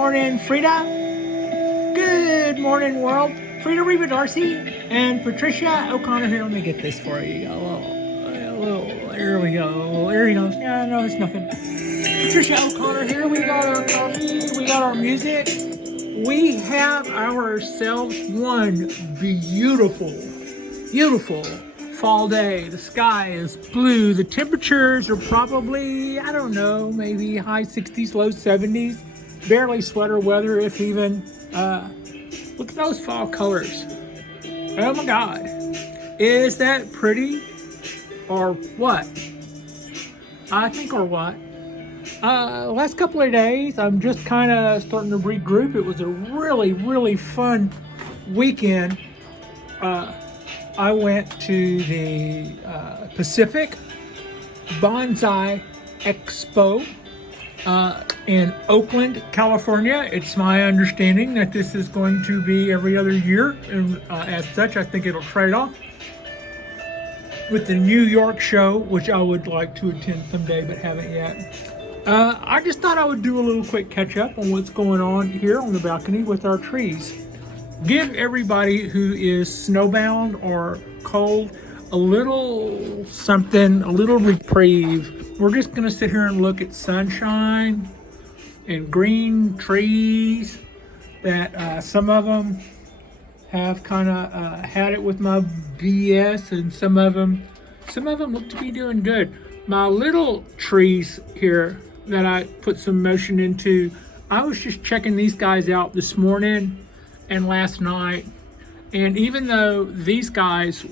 morning, Frida. Good morning, world. Frida Reba Darcy and Patricia O'Connor here. Let me get this for you. There we go. There he goes. Yeah, no, it's nothing. Patricia O'Connor here. We got our coffee. We got our music. We have ourselves one beautiful fall day. The sky is blue. The temperatures are probably, I don't know, maybe high 60s, low 70s. Barely sweater weather, if even. Look at those fall colors. Oh my God. Is that pretty? Or what? I think or what? Last couple of days, I'm just kind of starting to regroup. It was a really fun weekend. I went to the Pacific Bonsai Expo in Oakland, California. It's my understanding that this is going to be every other year, and as such, I think it'll trade off with the New York show, which I would like to attend someday, but haven't yet. I just thought I would do a little quick catch up on what's going on here on the balcony with our trees. Give everybody who is snowbound or cold a little something, a little reprieve. We're just gonna sit here and look at sunshine and green trees that some of them have kind of had it with my BS, and some of them look to be doing good. My little trees here that I put some motion into, I was just checking these guys out this morning and last night, and even though these guys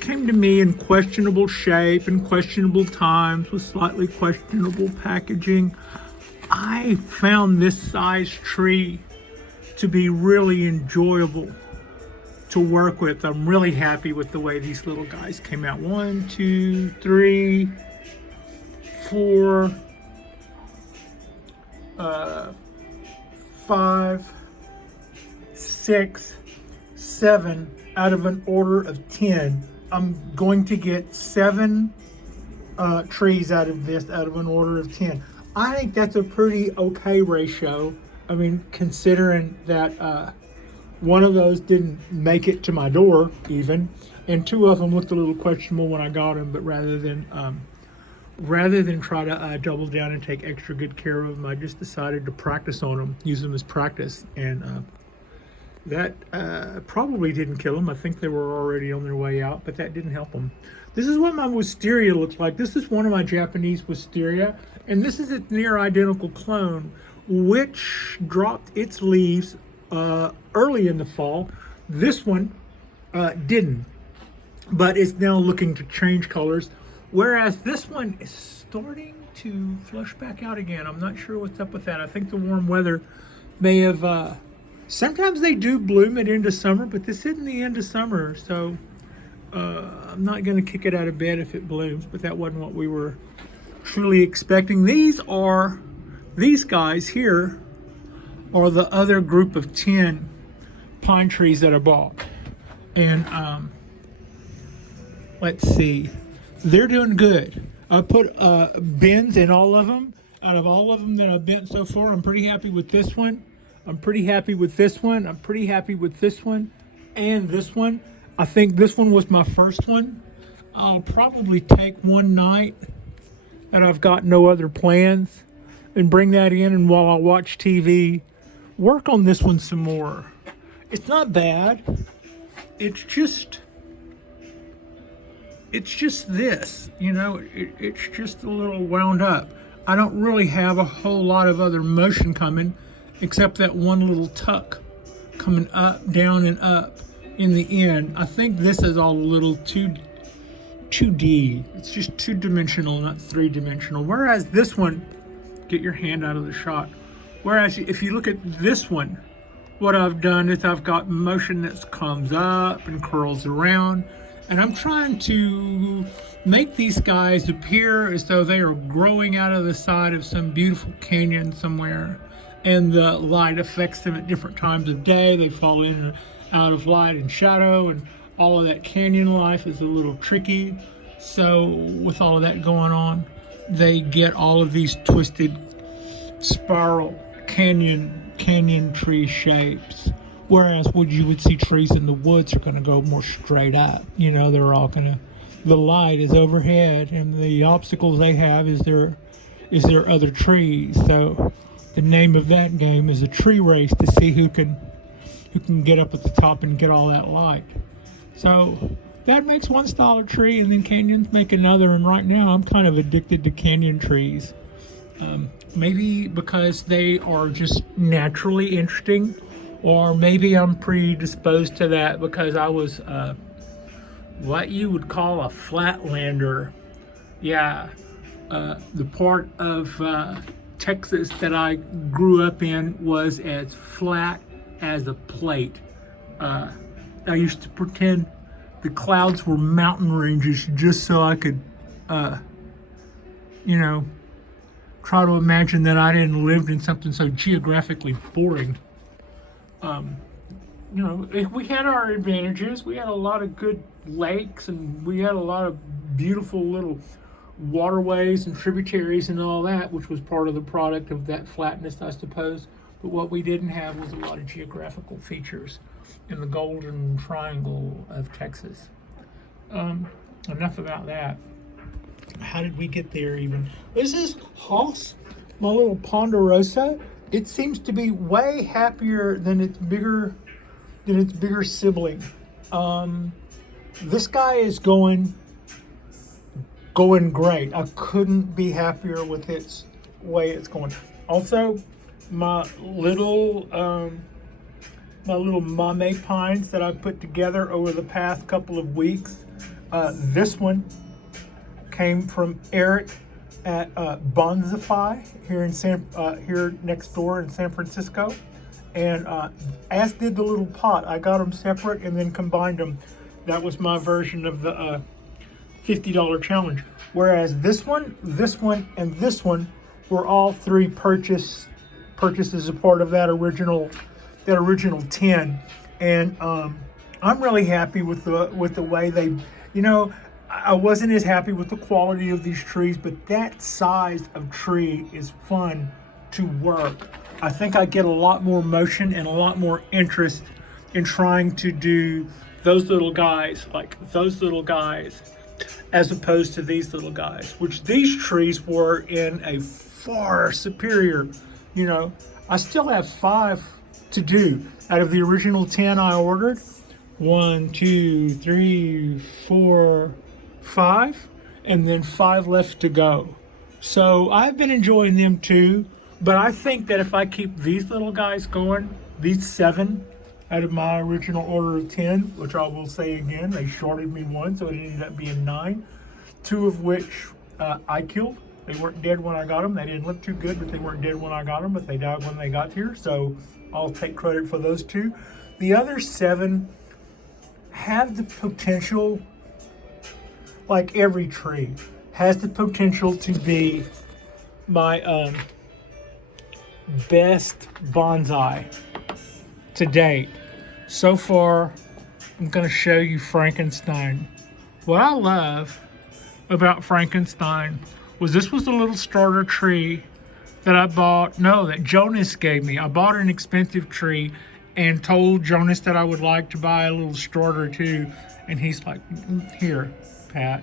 came to me in questionable shape and questionable times with slightly questionable packaging, I found this size tree to be really enjoyable to work with. I'm really happy with the way these little guys came out. 1, 2, 3, 4, 5, 6, 7 out of an order of 10. I'm going to get 7 trees out of this out of an order of 10. I think that's a pretty okay ratio. I mean, considering that one of those didn't make it to my door even, and 2 of them looked a little questionable when I got them, but rather than try to double down and take extra good care of them, I just decided to practice on them, use them as practice, and that probably didn't kill them. I think they were already on their way out, but that didn't help them. This is what my wisteria looks like. This is one of my Japanese wisteria, and this is its near identical clone, which dropped its leaves early in the fall. This one didn't, but it's now looking to change colors, whereas this one is starting to flush back out again. I'm not sure what's up with that. I think the warm weather may have sometimes they do bloom it into summer, but this isn't the end of summer, so I'm not going to kick it out of bed if it blooms, but that wasn't what we were truly expecting. These guys here are the other group of 10 pine trees that I bought. And let's see, they're doing good. I put bends in all of them. Out of all of them that I've bent so far, I'm pretty happy with this one. I'm pretty happy with this one. I'm pretty happy with this one and this one. I think this one was my first one. I'll probably take one night and I've got no other plans and bring that in, and while I watch TV, work on this one some more. It's not bad. It's just this, you know, it's just a little wound up. I don't really have a whole lot of other motion coming, except that one little tuck coming up, down, and up in the end. I think this is all a little 2D. It's just 2-dimensional, not 3-dimensional. Whereas this one, get your hand out of the shot. Whereas if you look at this one, what I've done is I've got motion that comes up and curls around, and I'm trying to make these guys appear as though they are growing out of the side of some beautiful canyon somewhere, and the light affects them at different times of day. They fall in and out of light and shadow, and all of that canyon life is a little tricky. So with all of that going on, they get all of these twisted spiral canyon tree shapes. Whereas what you would see trees in the woods are going to go more straight up. You know, they're all going to, the light is overhead, and the obstacles they have is their other trees. So the name of that game is a tree race to see who can get up at the top and get all that light. So that makes one style of tree, and then canyons make another. And right now I'm kind of addicted to canyon trees. Maybe because they are just naturally interesting, or maybe I'm predisposed to that because I was what you would call a flatlander. Yeah, the part of Texas that I grew up in was as flat as a plate. I used to pretend the clouds were mountain ranges just so I could, you know, try to imagine that I didn't live in something so geographically boring. You know, we had our advantages. We had a lot of good lakes, and we had a lot of beautiful little waterways and tributaries and all that, which was part of the product of that flatness, I suppose. But what we didn't have was a lot of geographical features in the golden triangle of Texas. Enough about that. How did we get there even? This is Hoss, my little Ponderosa. It seems to be way happier than its bigger sibling. This guy is going great. I couldn't be happier with its way it's going. Also, my little Mame Pines that I put together over the past couple of weeks. This one came from Eric at Bonsai here next door in San Francisco, and as did the little pot. I got them separate and then combined them. That was my version of the $50 challenge. Whereas this one, and this one were all three purchased as a part of that original 10. And I'm really happy with the way they, you know, I wasn't as happy with the quality of these trees, but that size of tree is fun to work. I think I get a lot more motion and a lot more interest in trying to do those little guys, as opposed to these little guys, which these trees were in a far superior, you know. I still have 5 to do out of the original 10 I ordered. 1, 2, 3, 4, 5, and then 5 left to go. So I've been enjoying them too, but I think that if I keep these little guys going, these 7 out of my original order of 10, which I will say again, they shorted me 1, so it ended up being 9, 2 of which I killed. They weren't dead when I got them. They didn't look too good, but they weren't dead when I got them, but they died when they got here, so I'll take credit for those 2. The other 7 have the potential, like every tree, has the potential to be my best bonsai to date. So far, I'm going to show you Frankenstein. What I love about Frankenstein was this was a little starter tree that I bought, that Jonas gave me. I bought an expensive tree and told Jonas that I would like to buy a little starter too. And he's like, here, Pat.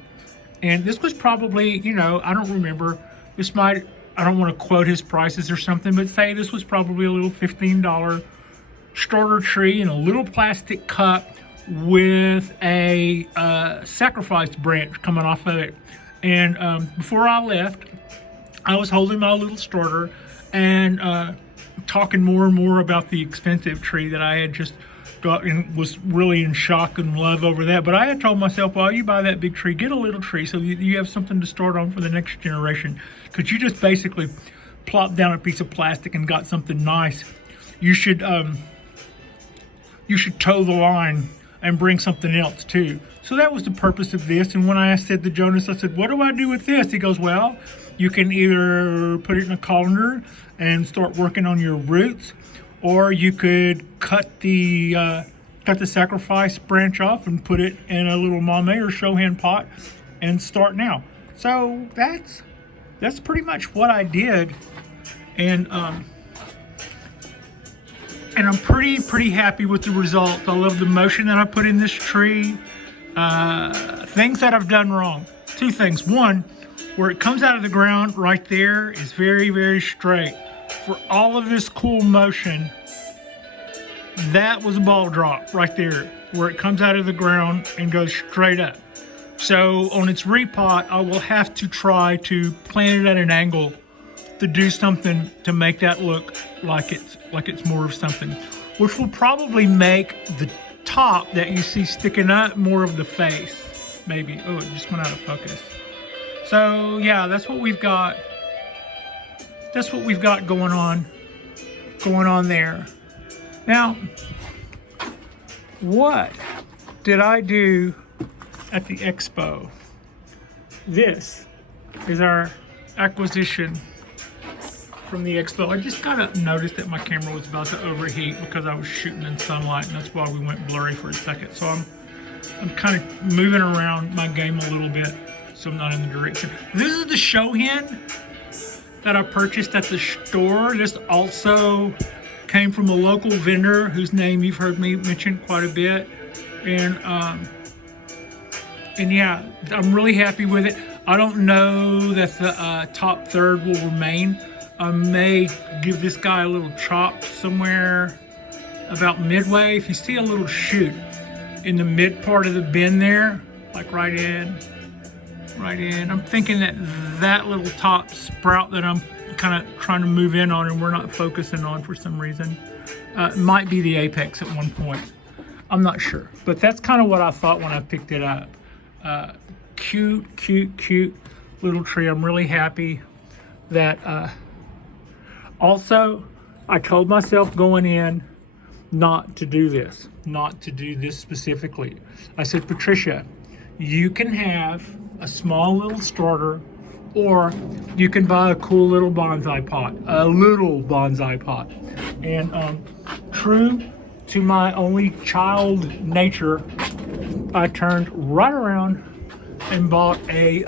And this was probably, you know, I don't remember. I don't want to quote his prices or something, but say this was probably a little $15 starter tree in a little plastic cup with a sacrifice branch coming off of it. And before I left, I was holding my little starter and talking more and more about the expensive tree that I had just got, and was really in shock and love over that. But I had told myself, while you buy that big tree, get a little tree so you have something to start on for the next generation. Because you just basically plopped down a piece of plastic and got something nice. You should toe the line and bring something else too. So that was the purpose of this. And when I said to Jonas, I said, what do I do with this? He goes, well, you can either put it in a colander and start working on your roots, or you could cut the sacrifice branch off and put it in a little mame or shohan pot and start now. So that's pretty much what I did. And I'm pretty happy with the result. I love the motion that I put in this tree. Things that I've done wrong. Two things. One, where it comes out of the ground right there is very, very straight. For all of this cool motion, that was a ball drop right there, where it comes out of the ground and goes straight up. So on its repot, I will have to try to plant it at an angle to do something to make that look like it's more of something, which will probably make the top that you see sticking up more of the face, maybe. Oh, it just went out of focus. So yeah, that's what we've got. That's what we've got going on there. Now, what did I do at the expo? This is our acquisition from the expo. I just kind of noticed that my camera was about to overheat because I was shooting in sunlight, and that's why we went blurry for a second. So I'm kind of moving around my game a little bit so I'm not in the direction. This is the show hen that I purchased at the store. This also came from a local vendor whose name you've heard me mention quite a bit. And yeah, I'm really happy with it. I don't know that the top third will remain. I may give this guy a little chop somewhere about midway. If you see a little shoot in the mid part of the bin there, like right in, I'm thinking that little top sprout that I'm kind of trying to move in on and we're not focusing on for some reason, might be the apex at one point. I'm not sure, but that's kind of what I thought when I picked it up. Cute little tree. I'm really happy that, also, I told myself going in not to do this specifically. I said, Patricia, you can have a small little starter, or you can buy a cool little bonsai pot, And true to my only child nature, I turned right around and bought a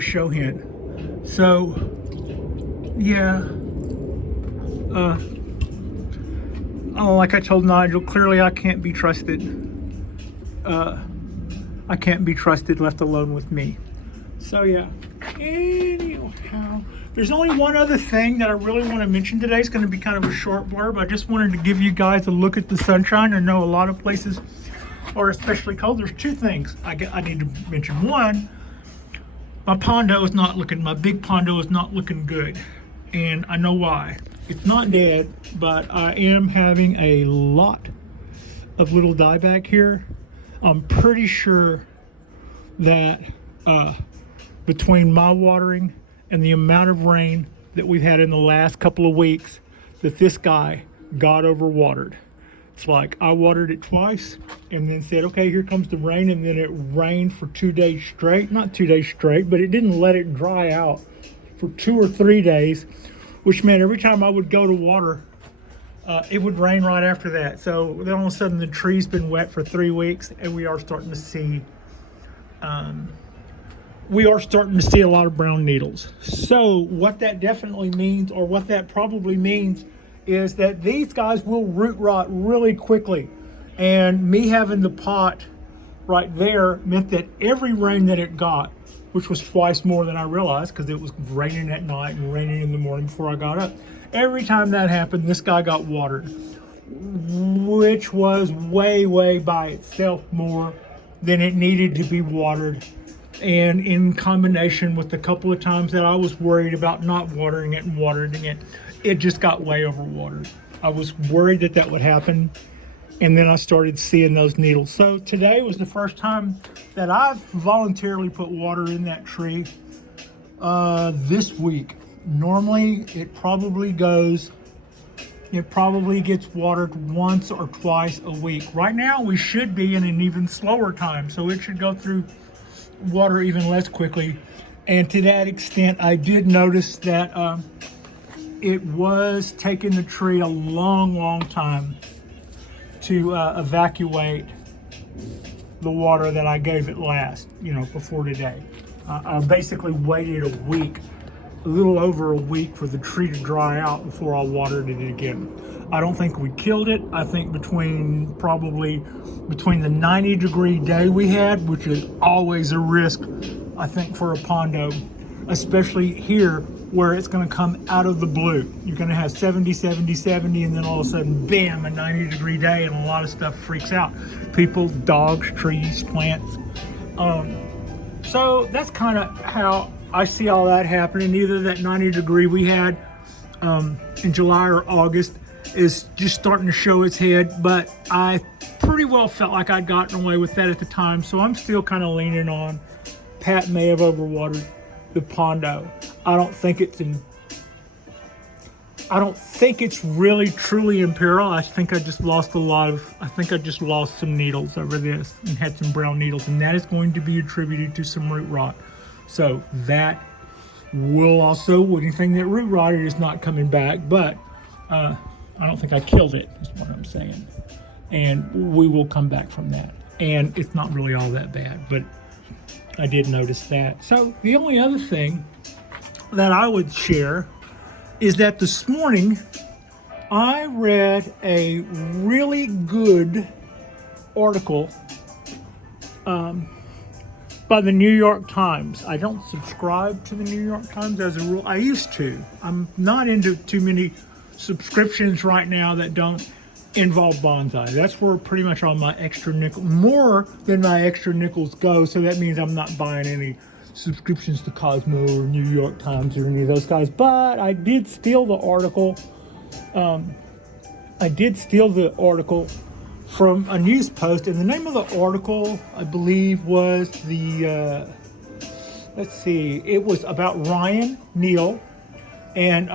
show hen. So yeah, like I told Nigel, clearly I can't be trusted. I can't be trusted left alone with me. So yeah, anyhow, there's only one other thing that I really want to mention today. It's going to be kind of a short blurb. I just wanted to give you guys a look at the sunshine. I know a lot of places are especially cold. There's two things I need to mention. One, my big pondo is not looking good. And I know why. It's not dead, but I am having a lot of little dieback here. I'm pretty sure that between my watering and the amount of rain that we've had in the last couple of weeks, that this guy got overwatered. It's like I watered it twice and then said, okay, here comes the rain, and then it rained for 2 days straight. Not 2 days straight, but it didn't let it dry out for 2 or 3 days, which meant every time I would go to water, it would rain right after that. So then all of a sudden the tree's been wet for 3 weeks, and we are starting to see a lot of brown needles. So what that definitely means, or what that probably means, is that these guys will root rot really quickly. And me having the pot right there meant that every rain that it got, which was twice more than I realized because it was raining at night and raining in the morning before I got up, every time that happened, this guy got watered, which was way by itself more than it needed to be watered. And in combination with the couple of times that I was worried about not watering it and watering it, it just got way overwatered. I was worried that would happen, and then I started seeing those needles. So today was the first time that I've voluntarily put water in that tree this week. Normally it probably gets watered once or twice a week. Right now we should be in an even slower time, so it should go through water even less quickly. And to that extent, I did notice that it was taking the tree a long time to evacuate the water that I gave it last, before today. I basically waited a week a little over a week for the tree to dry out before I watered it again. I don't think we killed it. I think between the 90-degree day we had, which is always a risk, I think, for a pondo, especially here where it's going to come out of the blue. You're going to have 70, 70, 70, and then all of a sudden, bam, a 90-degree day, and a lot of stuff freaks out. People, dogs, trees, plants. So that's kind of how I see all that happening. Either that 90-degree we had in July or August is just starting to show its head, but I pretty well felt like I'd gotten away with that at the time, so I'm still kind of leaning on Pat may have overwatered the pondo. I don't think it's really truly in peril. I think I just lost some needles over this and had some brown needles, and that is going to be attributed to some root rot. So that will also, anything that root rotted is not coming back, but I don't think I killed it, is what I'm saying. And we will come back from that. And it's not really all that bad, but I did notice that. So the only other thing that I would share is that this morning I read a really good article by the New York Times. I don't subscribe to the New York Times as a rule. I used to. I'm not into too many subscriptions right now that don't involve bonsai. That's where pretty much all my extra nickel, more than my extra nickels go. So that means I'm not buying any subscriptions to Cosmo or New York Times or any of those guys. But I did steal the article. From a news post, and the name of the article, I believe, was it was about Ryan Neal and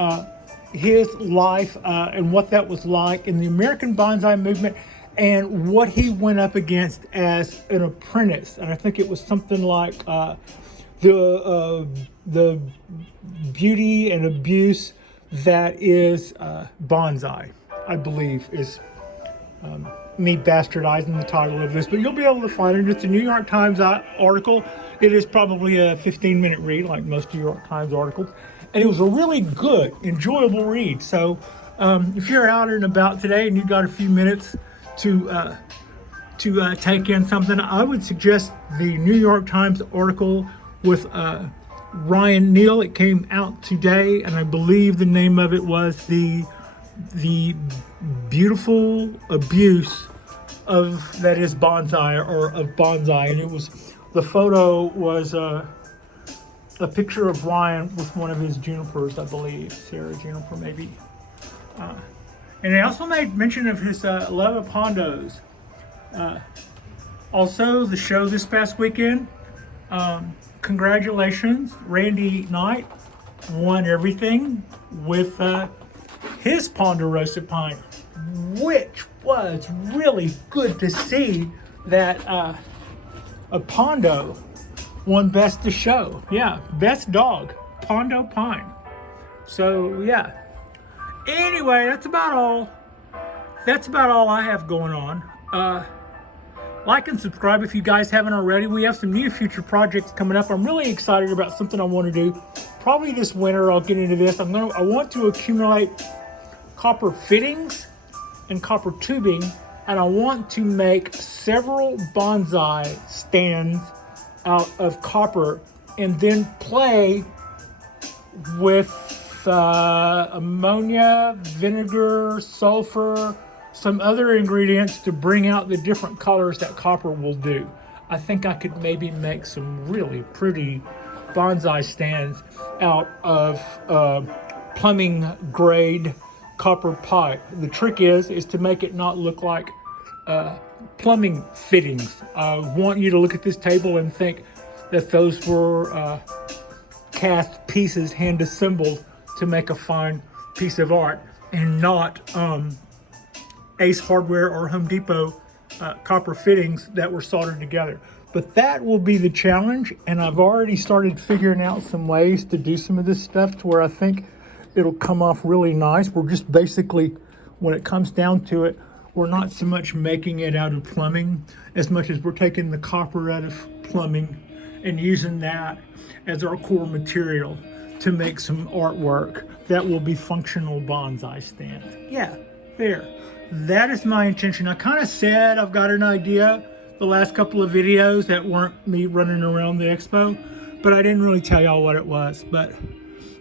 his life and what that was like in the American bonsai movement and what he went up against as an apprentice. And I think it was something like the beauty and abuse that is bonsai, I believe, is me bastardizing the title of this, but you'll be able to find it. It's a New York Times article. It is probably a 15-minute read, like most New York Times articles, and it was a really good, enjoyable read. So if you're out and about today and you've got a few minutes to take in something, I would suggest the New York Times article with Ryan Neal. It came out today, and I believe the name of it was the beautiful abuse that is bonsai, or of bonsai. And the photo was a picture of Ryan with one of his junipers, I believe, Sarah Juniper maybe. And they also made mention of his love of pondos. Also, the show this past weekend, congratulations, Randy Knight won everything with his Ponderosa Pine, which was really good to see that a Pondo won Best of Show. Yeah, Best Dog, Pondo Pine. So, yeah. Anyway, that's about all. That's about all I have going on. Like and subscribe if you guys haven't already. We have some new future projects coming up. I'm really excited about something I want to do. Probably this winter I'll get into this. I want to accumulate copper fittings and copper tubing, and I want to make several bonsai stands out of copper and then play with ammonia, vinegar, sulfur, some other ingredients to bring out the different colors that copper will do. I think I could maybe make some really pretty bonsai stands out of plumbing grade copper pipe. The trick is to make it not look like plumbing fittings. I want you to look at this table and think that those were cast pieces hand assembled to make a fine piece of art, and not Ace Hardware or Home Depot copper fittings that were soldered together. But that will be the challenge, and I've already started figuring out some ways to do some of this stuff to where I think it'll come off really nice. We're just basically, when it comes down to it, we're not so much making it out of plumbing as much as we're taking the copper out of plumbing and using that as our core material to make some artwork that will be functional bonsai stands. Yeah, there. That is my intention. I kind of said I've got an idea the last couple of videos that weren't me running around the expo, but I didn't really tell y'all what it was. But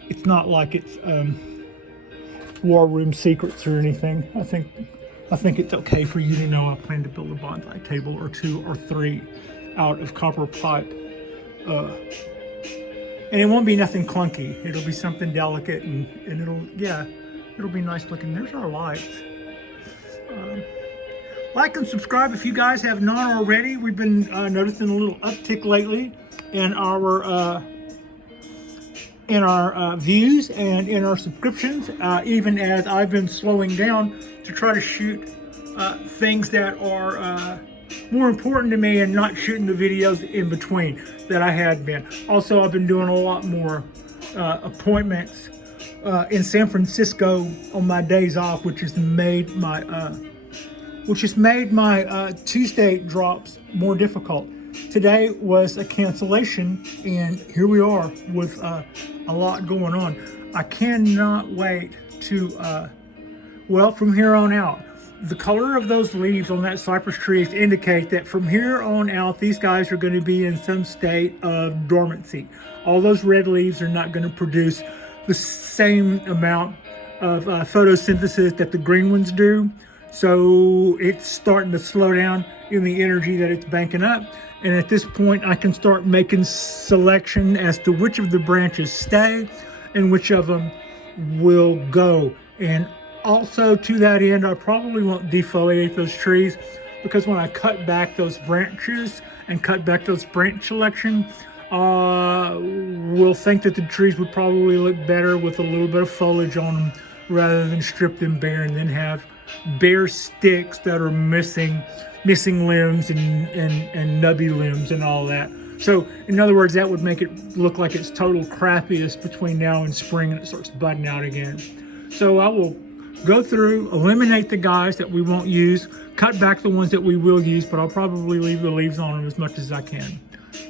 it's not like it's war room secrets or anything. I think it's okay for you to know I plan to build a bonsai table or 2 or 3 out of copper pipe. And it won't be nothing clunky. It'll be something delicate and it'll be nice looking. There's our lights. Like and subscribe if you guys have not already. We've been noticing a little uptick lately in our views and in our subscriptions, even as I've been slowing down to try to shoot things that are more important to me and not shooting the videos in between that I had been. Also, I've been doing a lot more appointments in San Francisco on my days off, which has made my Tuesday drops more difficult. Today was a cancellation, and here we are with a lot going on. I cannot wait to, well, from here on out, the color of those leaves on that cypress trees indicate that from here on out, these guys are going to be in some state of dormancy. All those red leaves are not going to produce the same amount of photosynthesis that the green ones do. So it's starting to slow down in the energy that it's banking up. And at this point, I can start making selection as to which of the branches stay and which of them will go. And also to that end, I probably won't defoliate those trees, because when I cut back those branches and cut back those branch selection, we'll think that the trees would probably look better with a little bit of foliage on them rather than strip them bare and then have bare sticks that are missing limbs and nubby limbs and all that. So in other words, that would make it look like it's total crappiest between now and spring and it starts budding out again. So I will go through, eliminate the guys that we won't use, cut back the ones that we will use, but I'll probably leave the leaves on them as much as I can.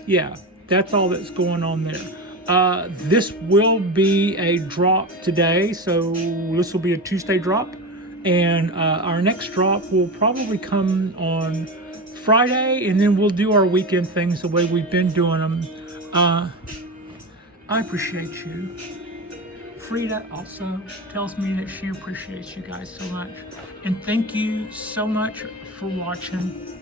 Yeah, that's all that's going on there. This will be a drop today, so this will be a Tuesday drop. And our next drop will probably come on Friday, and then we'll do our weekend things the way we've been doing them. I appreciate you. Frida also tells me that she appreciates you guys so much. And thank you so much for watching.